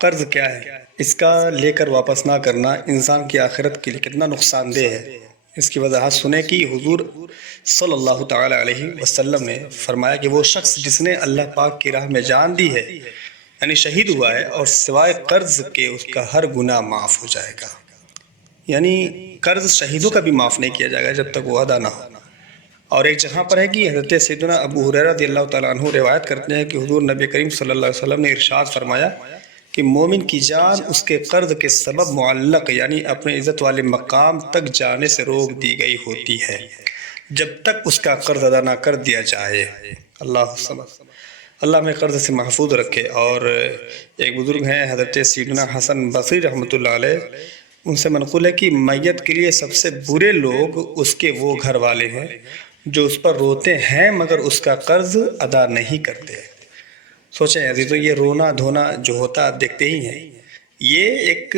قرض کیا ہے؟ اس کا لے کر واپس نہ کرنا انسان کی آخرت کے لیے کتنا نقصان دہ ہے، اس کی وضاحت سنیں کہ حضور صلی اللہ تعالی علیہ وسلم نے فرمایا کہ وہ شخص جس نے اللہ پاک کی راہ میں جان دی ہے، یعنی شہید ہوا ہے، اور سوائے قرض کے اس کا ہر گناہ معاف ہو جائے گا۔ یعنی قرض شہیدوں کا بھی معاف نہیں کیا جائے گا جب تک وہ ادا نہ ہو۔ اور ایک جگہ پر ہے کہ حضرت سیدنا ابو ہریرہ رضی اللہ تعالیٰ عنہ روایت کرتے ہیں کہ حضور نبی کریم صلی اللہ علیہ وسلم نے ارشاد فرمایا کہ مومن کی جان اس کے قرض کے سبب معلق، یعنی اپنے عزت والے مقام تک جانے سے روک دی گئی ہوتی ہے جب تک اس کا قرض ادا نہ کر دیا جائے۔ اللہ سمجھ، اللہ ہمیں قرض سے محفوظ رکھے۔ اور ایک بزرگ ہیں حضرت سیدنا حسن بصری رحمۃ اللہ علیہ، ان سے منقول ہے کہ میت کے لیے سب سے برے لوگ اس کے وہ گھر والے ہیں جو اس پر روتے ہیں مگر اس کا قرض ادا نہیں کرتے۔ سوچیں عزیزو، یہ رونا دھونا جو ہوتا آپ دیکھتے ہی ہیں، یہ ایک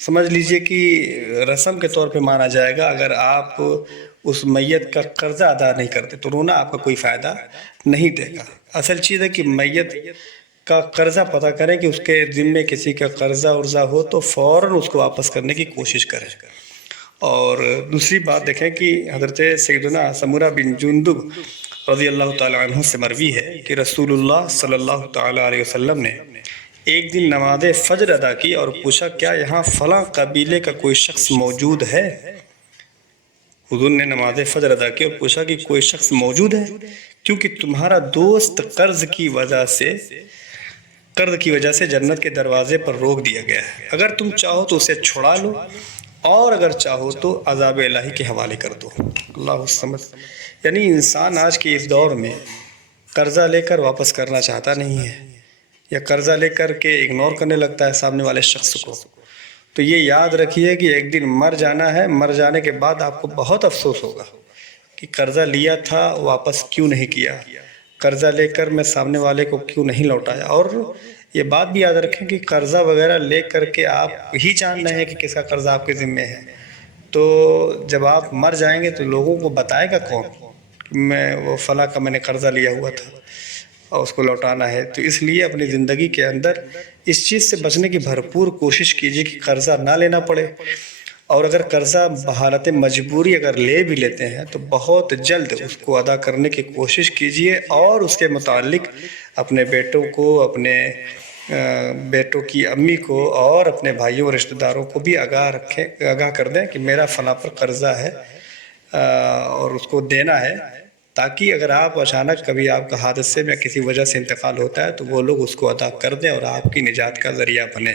سمجھ لیجئے کہ رسم کے طور پہ مانا جائے گا۔ اگر آپ اس میت کا قرضہ ادا نہیں کرتے تو رونا آپ کا کوئی فائدہ نہیں دے گا۔ اصل چیز ہے کہ میت کا قرضہ پتہ کریں کہ اس کے ذمے کسی کا قرضہ ورزہ ہو تو فوراً اس کو واپس کرنے کی کوشش کریں۔ اور دوسری بات دیکھیں کہ حضرت سیدنا سمورہ بن جندب رضی اللہ تعالیٰ عنہ سے مروی ہے کہ رسول اللہ صلی اللہ تعالیٰ علیہ وسلم نے ایک دن نماز فجر ادا کی اور پوچھا کیا یہاں فلاں قبیلے کا کوئی شخص موجود ہے؟ حضور نے نماز فجر ادا کی اور پوچھا کہ کوئی شخص موجود ہے، کیونکہ تمہارا دوست قرض کی وجہ سے جنت کے دروازے پر روک دیا گیا ہے، اگر تم چاہو تو اسے چھڑا لو اور اگر چاہو تو عذاب الہی کے حوالے کر دو۔ اللہ سمجھ، یعنی انسان آج کے اس دور میں قرضہ لے کر واپس کرنا چاہتا نہیں ہے، یا قرضہ لے کر کے اگنور کرنے لگتا ہے سامنے والے شخص کو۔ تو یہ یاد رکھیے کہ ایک دن مر جانا ہے، مر جانے کے بعد آپ کو بہت افسوس ہوگا کہ قرضہ لیا تھا واپس کیوں نہیں کیا، قرضہ لے کر میں سامنے والے کو کیوں نہیں لوٹایا۔ اور یہ بات بھی یاد رکھیں کہ قرضہ وغیرہ لے کر کے آپ ہی جان رہے ہیں کہ کس کا قرضہ آپ کے ذمے ہے، تو جب آپ مر جائیں گے تو لوگوں کو بتائے گا کون کہ میں وہ فلاں کا میں نے قرضہ لیا ہوا تھا اور اس کو لوٹانا ہے۔ تو اس لیے اپنی زندگی کے اندر اس چیز سے بچنے کی بھرپور کوشش کیجیے کہ قرضہ نہ لینا پڑے، اور اگر قرضہ بحالت مجبوری اگر لے بھی لیتے ہیں تو بہت جلد اس کو ادا کرنے کی کوشش کیجیے، اور اس کے متعلق اپنے بیٹوں کو، اپنے بیٹوں کی امی کو اور اپنے بھائیوں اور رشتہ داروں کو بھی آگاہ کر دیں کہ میرا فلاں پر قرضہ ہے اور اس کو دینا ہے، تاکہ اگر آپ اچانک کبھی آپ کا حادثے میں کسی وجہ سے انتقال ہوتا ہے تو وہ لوگ اس کو ادا کر دیں اور آپ کی نجات کا ذریعہ بنیں۔